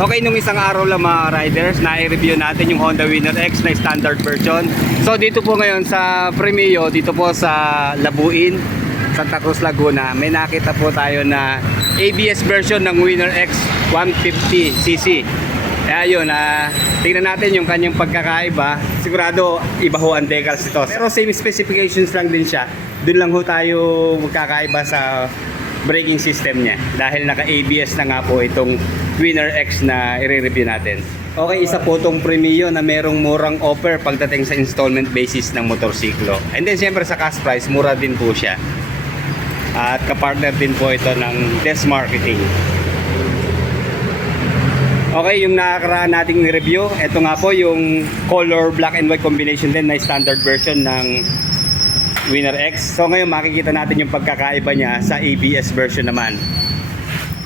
Okay, nung isang araw lang mga riders, na-review natin yung Honda Winner X na standard version. So dito po ngayon sa Premio, dito po sa Labuin, Santa Cruz, Laguna, may nakita po tayo na ABS version ng Winner X 150cc. Kaya yun, tingnan natin yung kanyang pagkakaiba. Sigurado iba ho ang decals ito. Pero same specifications lang din siya. Doon lang ho tayo magkakaiba sa braking system niya. Dahil naka-ABS na nga po itong Winner X na i-review natin. Okay, isa po itong Premio na merong murang offer pagdating sa installment basis ng motorsiklo. And then siyempre sa cash price, mura din po siya. At kapartner din po ito ng Des Marketing. Okay, yung nakakaraan nating review, ito nga po yung color black and white combination din na standard version ng Winner X. So ngayon makikita natin yung pagkakaiba niya sa ABS version naman.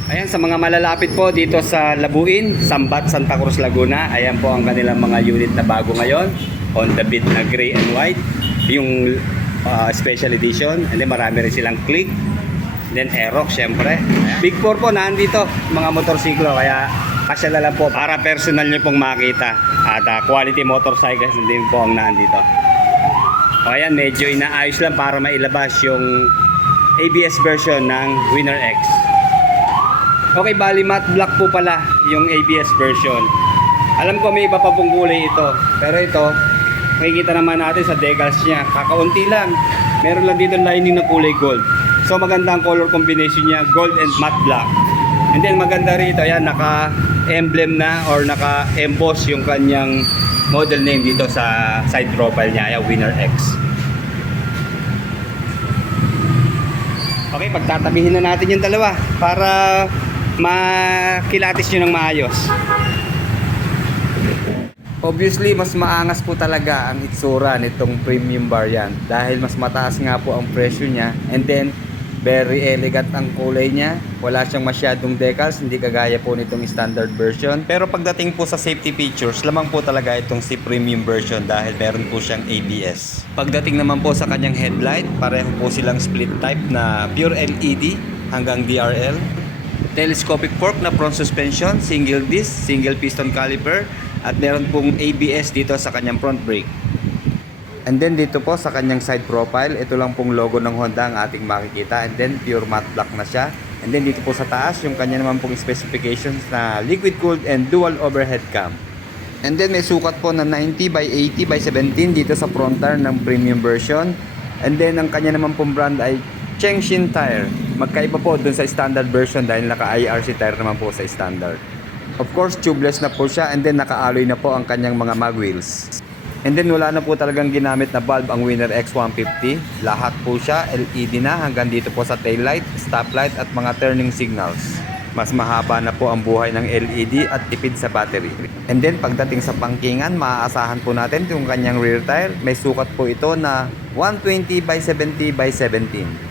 Ayan, sa mga malalapit po dito sa Labuin, Sambat, Santa Cruz, Laguna, ayan po ang kanilang mga unit na bago ngayon. Honda Beat na gray and white, yung special edition. And then marami rin silang Click. Then Aerox syempre. Big 4 po nandito mga motorsiklo, kaya kasya na lang po para personal nyo pong makita. At quality motorcycles din po ang nandito. O ayan, medyo inaayos lang para mailabas yung ABS version ng Winner X. Okay, bali matte black po pala yung ABS version. Alam ko may iba pa pong kulay ito, pero ito makikita naman natin sa decals niya, kakaunti lang. Meron lang dito lining na kulay gold. So maganda ang color combination niya, gold and matte black. And then maganda rito, ayan, naka-emblem na or naka-emboss yung kanyang model name dito sa side profile niya, ayan, Winner X. Okay, pagtatabihin na natin yung dalawa para makilatis nyo ng maayos. Obviously, mas maangas po talaga ang itsura nitong premium variant dahil mas mataas nga po ang presyo niya, and then very elegant ang kulay niya. Wala siyang masyadong decals, hindi kagaya po nitong standard version. Pero pagdating po sa safety features, lamang po talaga itong si premium version dahil meron po siyang ABS. Pagdating naman po sa kanyang headlight, pareho po silang split type na pure LED hanggang DRL. Telescopic fork na front suspension, single disc, single piston caliper, at meron pong ABS dito sa kanyang front brake. And then dito po sa kanyang side profile, ito lang pong logo ng Honda ang ating makikita, and then pure matte black na siya. And then dito po sa taas, yung kanya naman pong specifications na liquid cooled and dual overhead cam. And then may sukat po na 90 by 80 by 17 dito sa front tire ng premium version. And then ang kanya naman pong brand ay Chengshin tire. Magkaiba po dun sa standard version dahil naka-IRC tire naman po sa standard. Of course, tubeless na po siya, and then naka-alloy na po ang kanyang mga mag wheels. And then wala na po talagang ginamit na bulb ang Winner X 150. Lahat po siya LED na hanggang dito po sa taillight, stoplight at mga turning signals. Mas mahaba na po ang buhay ng LED at tipid sa battery. And then pagdating sa pangkingan, maaasahan po natin yung kanyang rear tire. May sukat po ito na 120 by 70 by 17.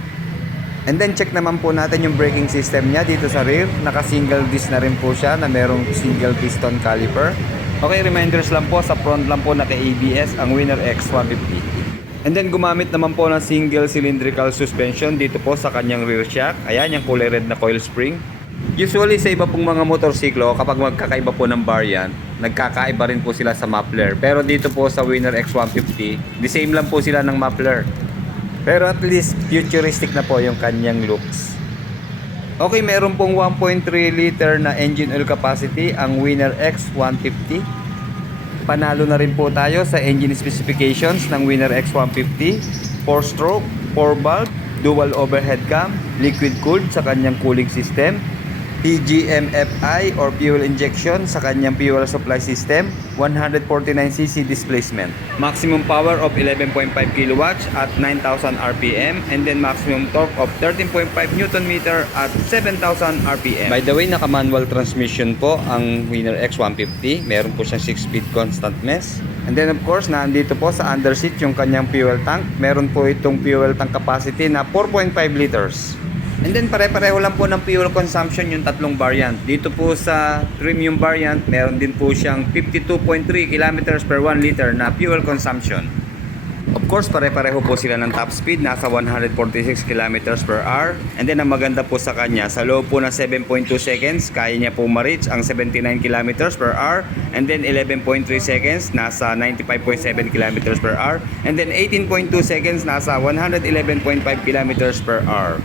And then check naman po natin yung braking system niya dito sa rear. Naka-single disc na rin po siya na merong single piston caliper. Okay, reminders lang po, sa front lang po naka-ABS ang Winner X 150. And then gumamit naman po ng single cylindrical suspension dito po sa kanyang rear shock. Ayan, yung kulay red na coil spring. Usually sa iba pong mga motorsiklo, kapag magkakaiba po ng variant, nagkakaiba rin po sila sa muffler. Pero dito po sa Winner X 150, the same lang po sila ng muffler. Pero at least futuristic na po yung kanyang looks. Okay, meron pong 1.3 liter na engine oil capacity ang Winner X 150. Panalo na rin po tayo sa engine specifications ng Winner X 150. 4-stroke, 4-valve, dual overhead cam, liquid cooled sa kanyang cooling system, PGM-FI or fuel injection sa kanyang fuel supply system, 149cc displacement, maximum power of 11.5 kilowatts at 9,000 RPM, and then maximum torque of 13.5 Newton meter at 7,000 RPM. By the way, naka-manual transmission po ang Winner X 150. Meron po siyang 6-speed constant mesh. And then of course, nandito po sa underseat yung kanyang fuel tank. Meron po itong fuel tank capacity na 4.5 liters. And then pare-pareho lang po ng fuel consumption yung tatlong variant. Dito po sa premium variant, meron din po siyang 52.3 kilometers per 1 liter na fuel consumption. Of course, pare-pareho po sila ng top speed, nasa 146 kilometers per hour. And then ang maganda po sa kanya, sa loob po na 7.2 seconds, kaya niya po ma-reach ang 79 kilometers per hour. And then 11.3 seconds, nasa 95.7 kilometers per hour. And then 18.2 seconds, nasa 111.5 kilometers per hour.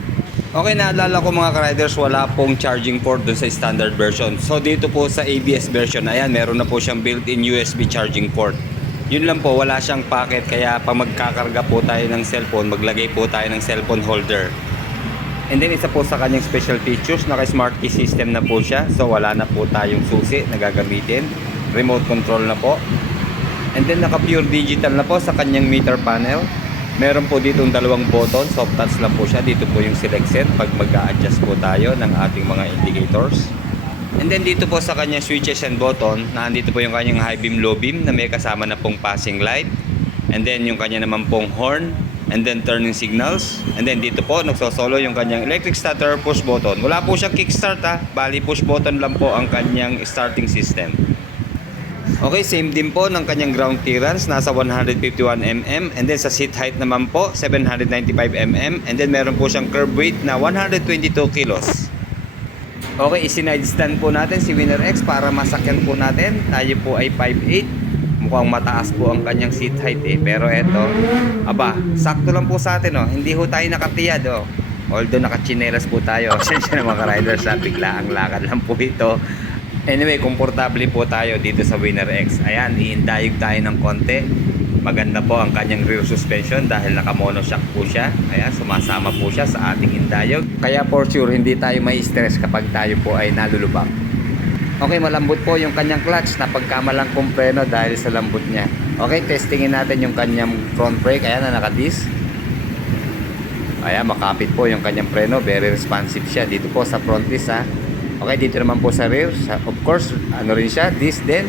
Okay, naalala ko mga ka-riders, wala pong charging port dun sa standard version. So dito po sa ABS version, ayan, meron na po siyang built-in USB charging port. Yun lang po, wala siyang packet, kaya pag magkakarga po tayo ng cellphone, maglagay po tayo ng cellphone holder. And then isa po sa kanyang special features, naka-smart key system na po siya. So wala na po tayong susi na gagamitin. Remote control na po. And then naka-pure digital na po sa kanyang meter panel. Meron po dito dalawang button, soft touch lang po siya. Dito po yung select set pag mag-a-adjust po tayo ng ating mga indicators. And then dito po sa kanyang switches and button, nandito po yung kanyang high beam, low beam na may kasama na pong passing light. And then yung kanya naman pong horn, and then turning signals. And then dito po nagsosolo yung kanyang electric starter push button. Wala po siyang kickstart bali push button lang po ang kanyang starting system. Okay, same din po ng kanyang ground clearance, nasa 151 mm. And then sa seat height naman po, 795 mm. And then meron po siyang curb weight na 122 kilos. Okay, isinide stand po natin si Winner X para masakyan po natin. Tayo po ay 5'8". Mukhang mataas po ang kanyang seat height Pero eto, aba, sakto lang po sa atin Hindi ho tayo nakatiyad Although nakachinelas po tayo. Sensya na mga riders bigla ang lakad lang po ito. Anyway, komportable po tayo dito sa Winner X. Ayan, iindayog tayo ng konti. Maganda po ang kanyang rear suspension dahil naka-monoshock po siya. Ayan, sumasama po siya sa ating indayog. Kaya for sure, hindi tayo may stress kapag tayo po ay nalulubak. Okay, malambot po yung kanyang clutch. Napagkamalang kong preno dahil sa lambot niya. Okay, testingin natin yung kanyang front brake. Ayan, na naka-disc. Ayan, makapit po yung kanyang preno. Very responsive siya. Dito po sa front disc Okay, dito naman po sa rear. Of course, ano rin siya, disc din.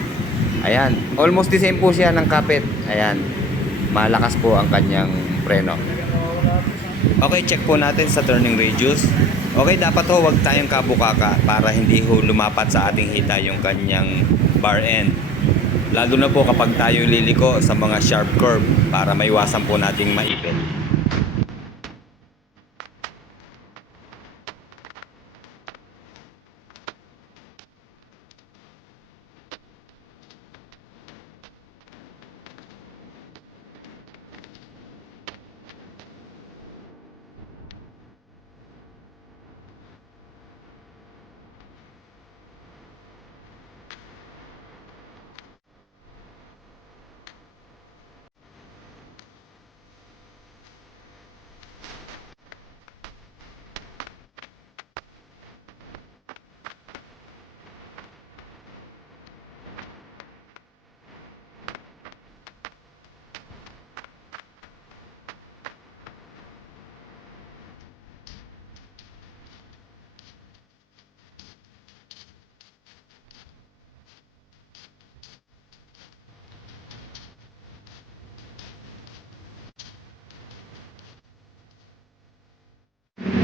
Ayan, almost the same po siya ng kapit. Ayan, malakas po ang kanyang preno. Okay, check po natin sa turning radius. Okay, dapat wag tayong kabukaka para hindi lumapat sa ating hita yung kanyang bar end. Lalo na po kapag tayo liliko sa mga sharp curve para maiwasan po nating maipit.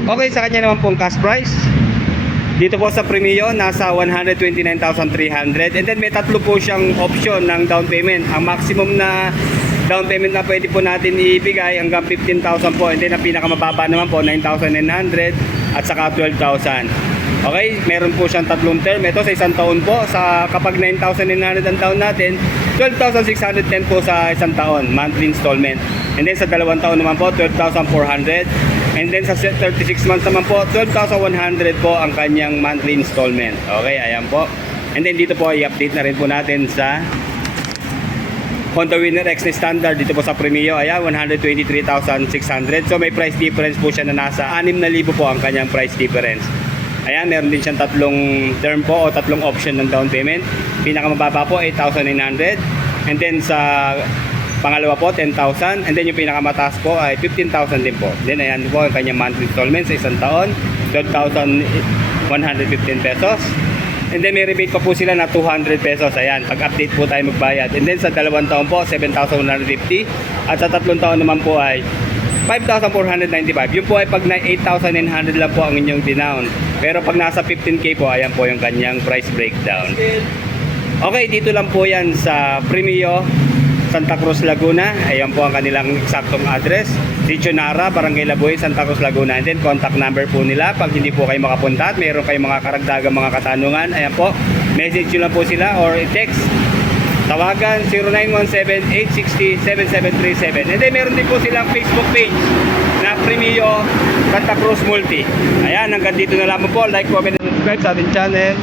Okay, sa kanya naman pong cash price. Dito po sa Premio, nasa 129,300. And then may tatlo po siyang option ng down payment. Ang maximum na down payment na pwede po natin ibigay hanggang 15,000 po. And then ang pinakamababa naman po, 9,900 at saka 12,000. Okay, meron po siyang tatlong term. Ito sa isang taon po. Kapag 9,900 ang taon natin, 12,610 po sa isang taon, monthly installment. And then sa dalawang taon naman po, 12,400. And then sa 36 months naman po, 12,100 po ang kanyang monthly installment. Okay, ayan po. And then dito po, i-update na rin po natin sa Honda Winner X na standard dito po sa Premio. Ayan, 123,600. So may price difference po siya na nasa 6,000 po ang kanyang price difference. Ayan, meron din siyang tatlong term po o tatlong option ng down payment. Pinakamababa po, 8,900. And then sa pangalawa po, 10,000. And then yung pinakamataas po ay 15,000 din po. Then ayan po ang kanyang monthly installment sa isang taon, 12,115 pesos. And then may rebate pa po sila na 200 pesos. Ayan, pag-update po tayo magbayad. And then sa dalawang taon po, 7,150. At sa tatlong taon naman po ay 5,495. Yun po ay pag na 8,900 lang po ang inyong dinown. Pero pag nasa 15K po, ayan po yung kanyang price breakdown. Okay, dito lang po yan sa Premio Santa Cruz, Laguna. Ayan po ang kanilang eksaktong address. Tichonara, Barangay Labuhay, Santa Cruz, Laguna. And then contact number po nila pag hindi po kayo makapunta at mayroon kayong mga karagdagang mga katanungan. Ayan po, message nyo lang po sila or text. Tawagan 0917-860-7737. And then meron din po silang Facebook page na Premio Santa Cruz Multi. Ayan, hanggang dito na lamang po. Like, comment, and subscribe sa ating channel.